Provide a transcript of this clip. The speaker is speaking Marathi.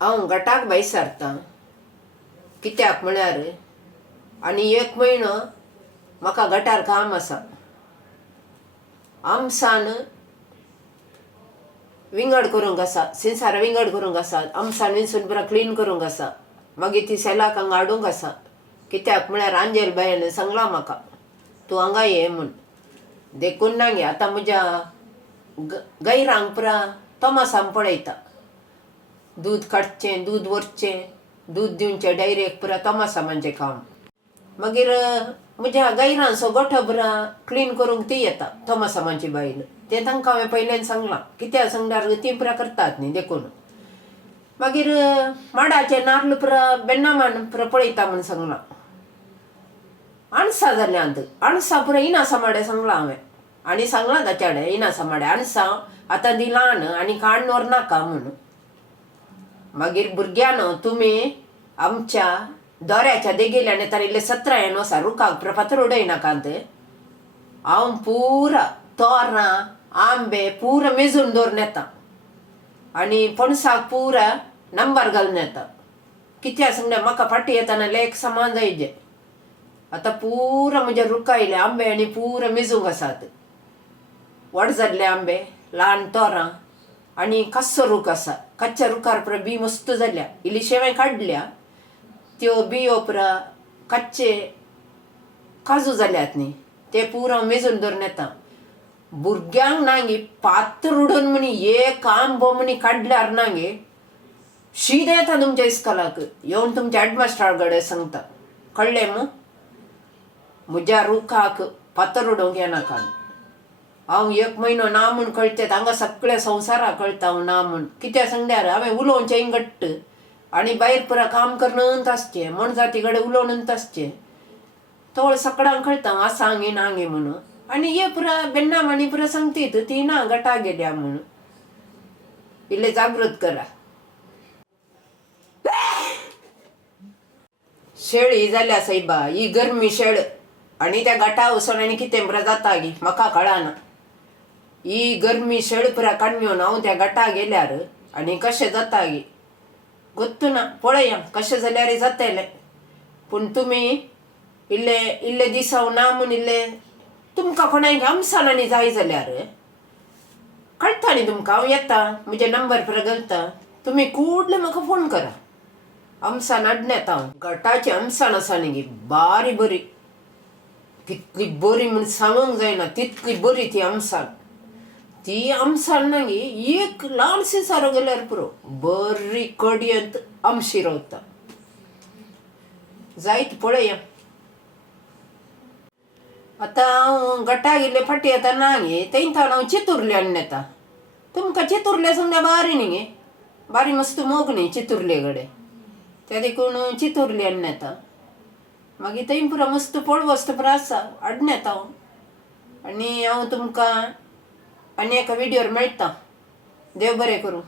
हांव गटाक भाई सरतां कित्याक म्हळ्यार आनी 1 म्हयनो म्हाका गटार काम आसा. आमसान विंगड करूंक आसा, सिंसार विंगड करूंक आसा, आमसान विंसून पुरा क्लीन करूंक आसा. मागीर ती सेलाक हांगा हाडूंक आसा. कित्याक म्हळ्यार अंजेल बायन सांगलां म्हाका तूं हांगा ये म्हूण. देखून ना गे आतां म्हज्या गैरांक पुरा तोमासान पळयता. दूद काडचें, दूद व्हरचें, दूद दिवचें डायरेक्ट पुरा तोमासा म्हणजे काम. मागीर म्हज्या गैरांचो गोठो पुरा क्लीन करूंक ती येता तोमासामाची बायल. तें तांकां हांवें पयल्यान सांगलां. कित्याक सांगल्यार ती पुरा करतात न्ही देखून. मागीर माडाचें नाल्ल पुरा बेन्नामान पुरा पळयता म्हूण सांगलां. अणसां जाल्यांत अणसां पुरा इनासामाडे सांगलां हांवें. आनी सांगलां ताच्याडे इनासामाडे अणसां आतां ती ल्हान आनी काण व्हरनाका म्हूण. मागीर भुरग्यानो तुमी आमच्या दोऱ्याच्या देगेल्यान येता इल्ले 17 वर्सां रुखाक पुरा फातर उडयनाकांत. हांव पुरा तोरां आंबे पुरा मेजून दवरून येता आनी पणसाक पुरा नंबर घालून येता. कित्याक सांगल्यार म्हाका फाटीं येताना लेक सामान जायजे. आतां पुरा म्हज्या रुखायले आंबे आनी पुरा मेजूंक आसात. व्हड जाल्ले आंबे, ल्हान तोरां आनी कच्चो रूख आसा. कच्च्या रुखार पुरा बी मस्त जाल्या. इल्ली शेवें काडल्या त्यो बियो पुरा कच्चे काजू जाल्यात न्ही ते पुरा हांव मेजून दवरून येता. भुरग्यांक नांगी पातर उडोवन म्हणी एक आंबो म्हणी काडल्यार नांगे शीत येता तुमच्या इस्कॉलाक. येवन तुमच्या हेडमास्टरा कडेन सांगता. कळ्ळें मू? म्हज्या रुखाक पातर उडोवंक येनाका. हांव 1 म्हयनो ना म्हूण कळचें हांगा सगळ्या संवसाराक कळटा हांव ना म्हूण. कित्याक सांगल्यार हांवें उलोवचें घट्ट आनी भायर पुरा काम करूनच आसचें, मनजाती कडेन उलोवनच आसचें. तवळ सगळ्यांक कळटा हांव आसा हांगे ना गे म्हणून. आनी हे पुरा बेन्नामानी पुरा सांगतीत ती ना गटा गेल्या म्हूण. इल्ले जागृत करा. शेळ ही जाल्या सायबा ही गरमी शेळ आनी त्या गटा वचून आनी कितें पुरा जाता गे म्हाका कळना. ही गरमी शेळ पुरा काडून हांव त्या गटा गेल्यार आनी कशें जाता गे गोत्तू ना. पळया कशें जाल्यार जातलें. पूण तुमी इल्ले इल्ले दीस हांव ना म्हूण इल्ले तुमकां कोणाक आमसालांनी जाय जाल्यार कळटा न्ही तुमकां. हांव येता म्हजे नंबर पुरा घालता. तुमी कुडले म्हाका फोन करा. आमसान हाडून येता हांव. गटाची आमसान आसा न्ही गे बारी बरी. कितली बरी म्हूण सांगूंक जायना तितली बरी ती आमसान. ती आमसान ना गे एक ल्हान सिसारो गेल्यार पुरो बरी कडयंत आमशी रावता. जायत पळया. आतां हांव गटा गेल्ले फाटीं येता ना गे थंयच्यान हांव चितुर्ल्यान येता. तुमकां चितुर्ले सांगल्यार बारी न्ही गे बारी मस्त मोग न्ही चितुर्ले कडेन. त्या देखून चितुर्ल्यान येता. मागीर थंय पुरा मस्त पळवस्त पुरा आसा हाडून येता हांव. आनी हांव तुमकां आनी एका व्हिडियोर मेळटा. देव बरें करूं.